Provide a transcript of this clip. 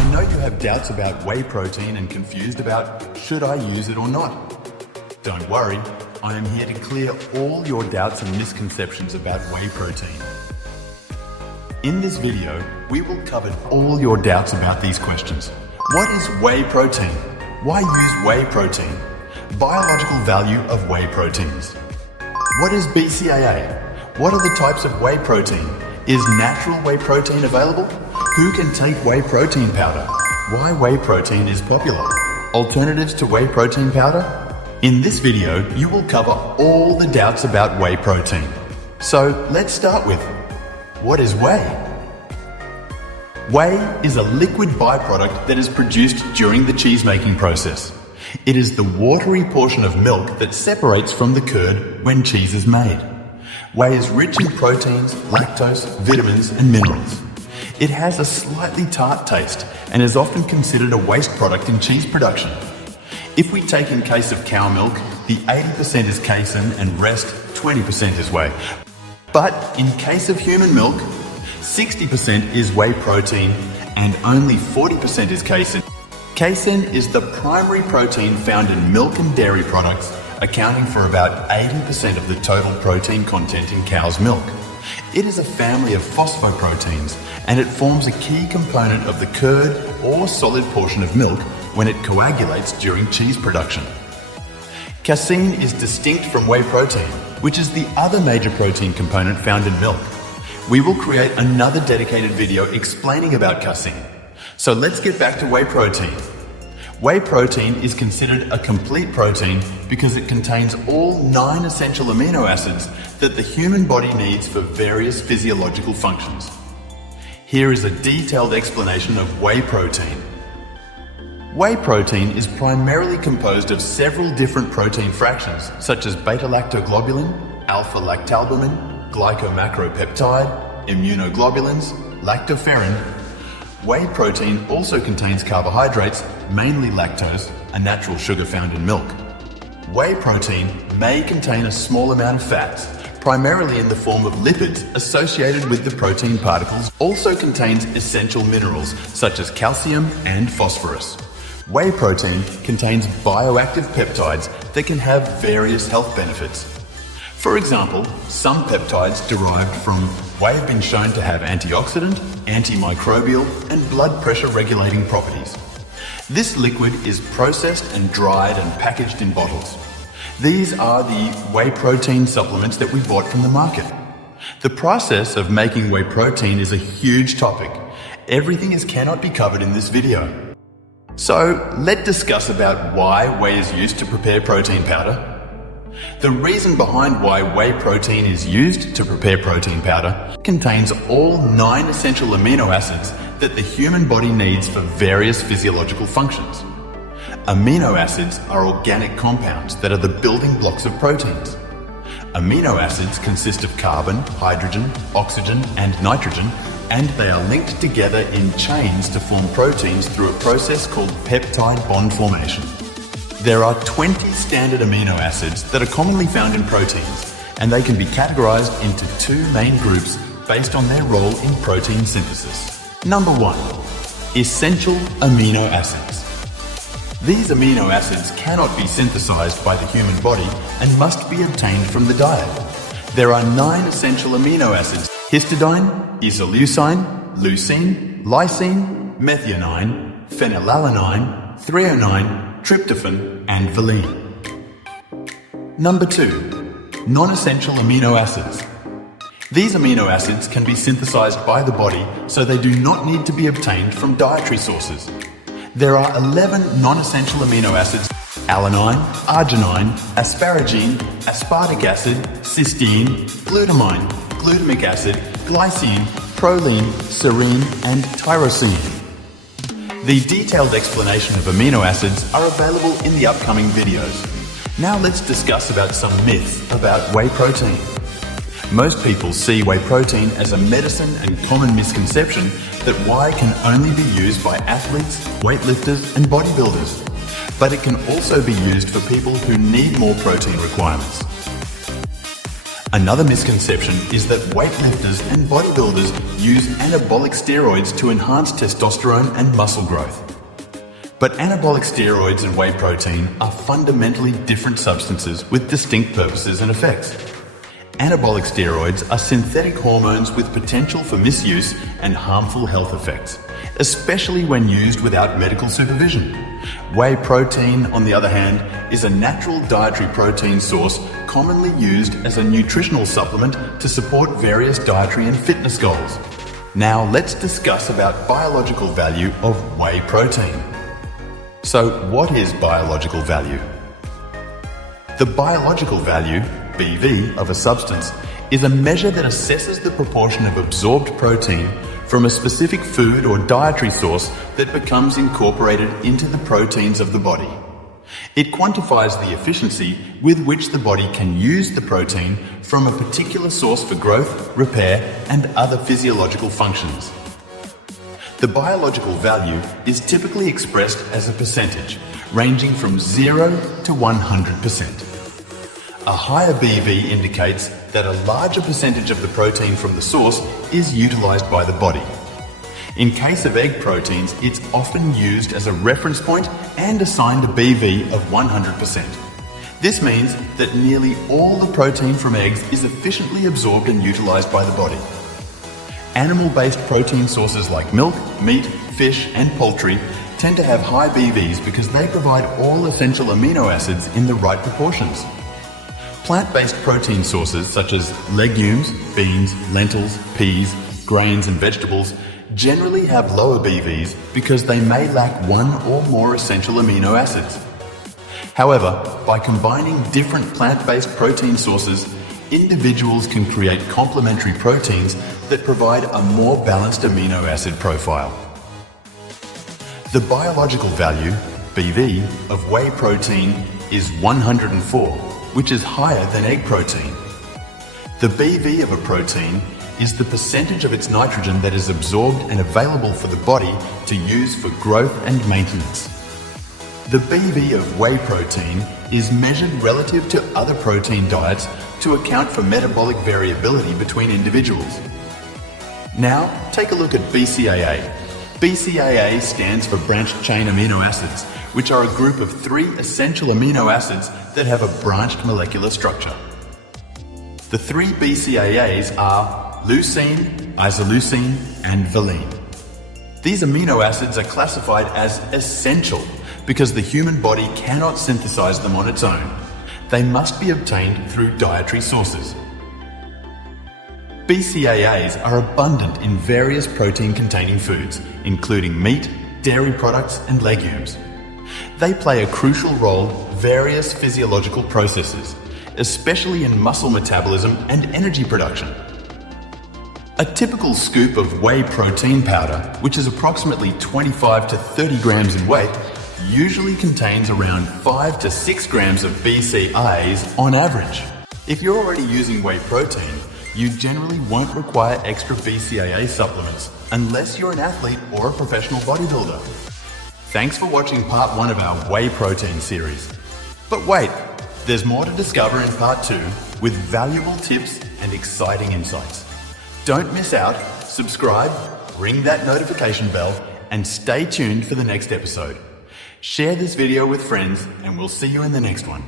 I know you have doubts about whey protein and confused about should I use it or not. Don't worry, I am here to clear all your doubts and misconceptions about whey protein. In this video, we will cover all your doubts about these questions. What is whey protein? Why use whey protein? Biological value of whey proteins. What is BCAA? What are the types of whey protein? Is natural whey protein available? Who can take whey protein powder? Why whey protein is popular? Alternatives to whey protein powder? In this video, you will cover all the doubts about whey protein. So let's start with, what is whey? Whey is a liquid byproduct that is produced during the cheese-making process. It is the watery portion of milk that separates from the curd when cheese is made. Whey is rich in proteins, lactose, vitamins, and minerals. It has a slightly tart taste and is often considered a waste product in cheese production. If we take in case of cow milk, the 80% is casein and rest 20% is whey. But in case of human milk, 60% is whey protein and only 40% is casein. Casein is the primary protein found in milk and dairy products, accounting for about 80% of the total protein content in cow's milk. It is a family of phosphoproteins and it forms a key component of the curd or solid portion of milk when it coagulates during cheese production. Casein is distinct from whey protein, which is the other major protein component found in milk. We will create another dedicated video explaining about casein. So let's get back to whey protein. Whey protein is considered a complete protein because it contains all 9 essential amino acids that the human body needs for various physiological functions. Here is a detailed explanation of whey protein. Whey protein is primarily composed of several different protein fractions such as beta-lactoglobulin, alpha-lactalbumin, glycomacropeptide, immunoglobulins, lactoferrin. Whey protein also contains carbohydrates, mainly lactose, a natural sugar found in milk. Whey protein may contain a small amount of fats, primarily in the form of lipids associated with the protein particles. Also contains essential minerals such as calcium and phosphorus. Whey protein contains bioactive peptides that can have various health benefits. For example, some peptides derived from whey have been shown to have antioxidant, antimicrobial, and blood pressure regulating properties. This liquid is processed and dried and packaged in bottles. These are the whey protein supplements that we bought from the market. The process of making whey protein is a huge topic. Everything cannot be covered in this video. So let's discuss about why whey is used to prepare protein powder. The reason behind why whey protein is used to prepare protein powder contains all 9 essential amino acids that the human body needs for various physiological functions. Amino acids are organic compounds that are the building blocks of proteins. Amino acids consist of carbon, hydrogen, oxygen, and nitrogen, and they are linked together in chains to form proteins through a process called peptide bond formation. There are 20 standard amino acids that are commonly found in proteins, and they can be categorized into 2 main groups based on their role in protein synthesis. Number 1, essential amino acids. These amino acids cannot be synthesized by the human body and must be obtained from the diet. There are 9 essential amino acids: histidine, isoleucine, leucine, lysine, methionine, phenylalanine, threonine, tryptophan, and valine. Number 2, non-essential amino acids. These amino acids can be synthesized by the body, so they do not need to be obtained from dietary sources. There are 11 non-essential amino acids: alanine, arginine, asparagine, aspartic acid, cysteine, glutamine, glutamic acid, glycine, proline, serine, and tyrosine. The detailed explanation of amino acids are available in the upcoming videos. Now let's discuss about some myths about whey protein. Most people see whey protein as a medicine and common misconception that whey can only be used by athletes, weightlifters, and bodybuilders. But it can also be used for people who need more protein requirements. Another misconception is that weightlifters and bodybuilders use anabolic steroids to enhance testosterone and muscle growth. But anabolic steroids and whey protein are fundamentally different substances with distinct purposes and effects. Anabolic steroids are synthetic hormones with potential for misuse and harmful health effects, especially when used without medical supervision. Whey protein, on the other hand, is a natural dietary protein source commonly used as a nutritional supplement to support various dietary and fitness goals. Now let's discuss about biological value of whey protein. So what is biological value? The biological value, BV, of a substance is a measure that assesses the proportion of absorbed protein from a specific food or dietary source that becomes incorporated into the proteins of the body. It quantifies the efficiency with which the body can use the protein from a particular source for growth, repair, and other physiological functions. The biological value is typically expressed as a percentage, ranging from 0 to 100%. A higher BV indicates that a larger percentage of the protein from the source is utilized by the body. In case of egg proteins, it's often used as a reference point and assigned a BV of 100%. This means that nearly all the protein from eggs is efficiently absorbed and utilized by the body. Animal-based protein sources like milk, meat, fish, and poultry tend to have high BVs because they provide all essential amino acids in the right proportions. Plant-based protein sources such as legumes, beans, lentils, peas, grains, and vegetables generally have lower BVs because they may lack one or more essential amino acids. However, by combining different plant-based protein sources, individuals can create complementary proteins that provide a more balanced amino acid profile. The biological value, BV, of whey protein is 104, which is higher than egg protein. The BV of a protein is the percentage of its nitrogen that is absorbed and available for the body to use for growth and maintenance. The BV of whey protein is measured relative to other protein diets to account for metabolic variability between individuals. Now, take a look at BCAA. BCAA stands for branched chain amino acids, which are a group of 3 essential amino acids that have a branched molecular structure. The 3 BCAAs are leucine, isoleucine, and valine. These amino acids are classified as essential because the human body cannot synthesize them on its own. They must be obtained through dietary sources. BCAAs are abundant in various protein-containing foods, including meat, dairy products, and legumes. They play a crucial role in various physiological processes, especially in muscle metabolism and energy production. A typical scoop of whey protein powder, which is approximately 25 to 30 grams in weight, usually contains around 5 to 6 grams of BCAAs on average. If you're already using whey protein, you generally won't require extra BCAA supplements unless you're an athlete or a professional bodybuilder. Thanks for watching part 1 of our whey protein series. But wait, there's more to discover in part 2 with valuable tips and exciting insights. Don't miss out, subscribe, ring that notification bell, and stay tuned for the next episode. Share this video with friends, and we'll see you in the next one.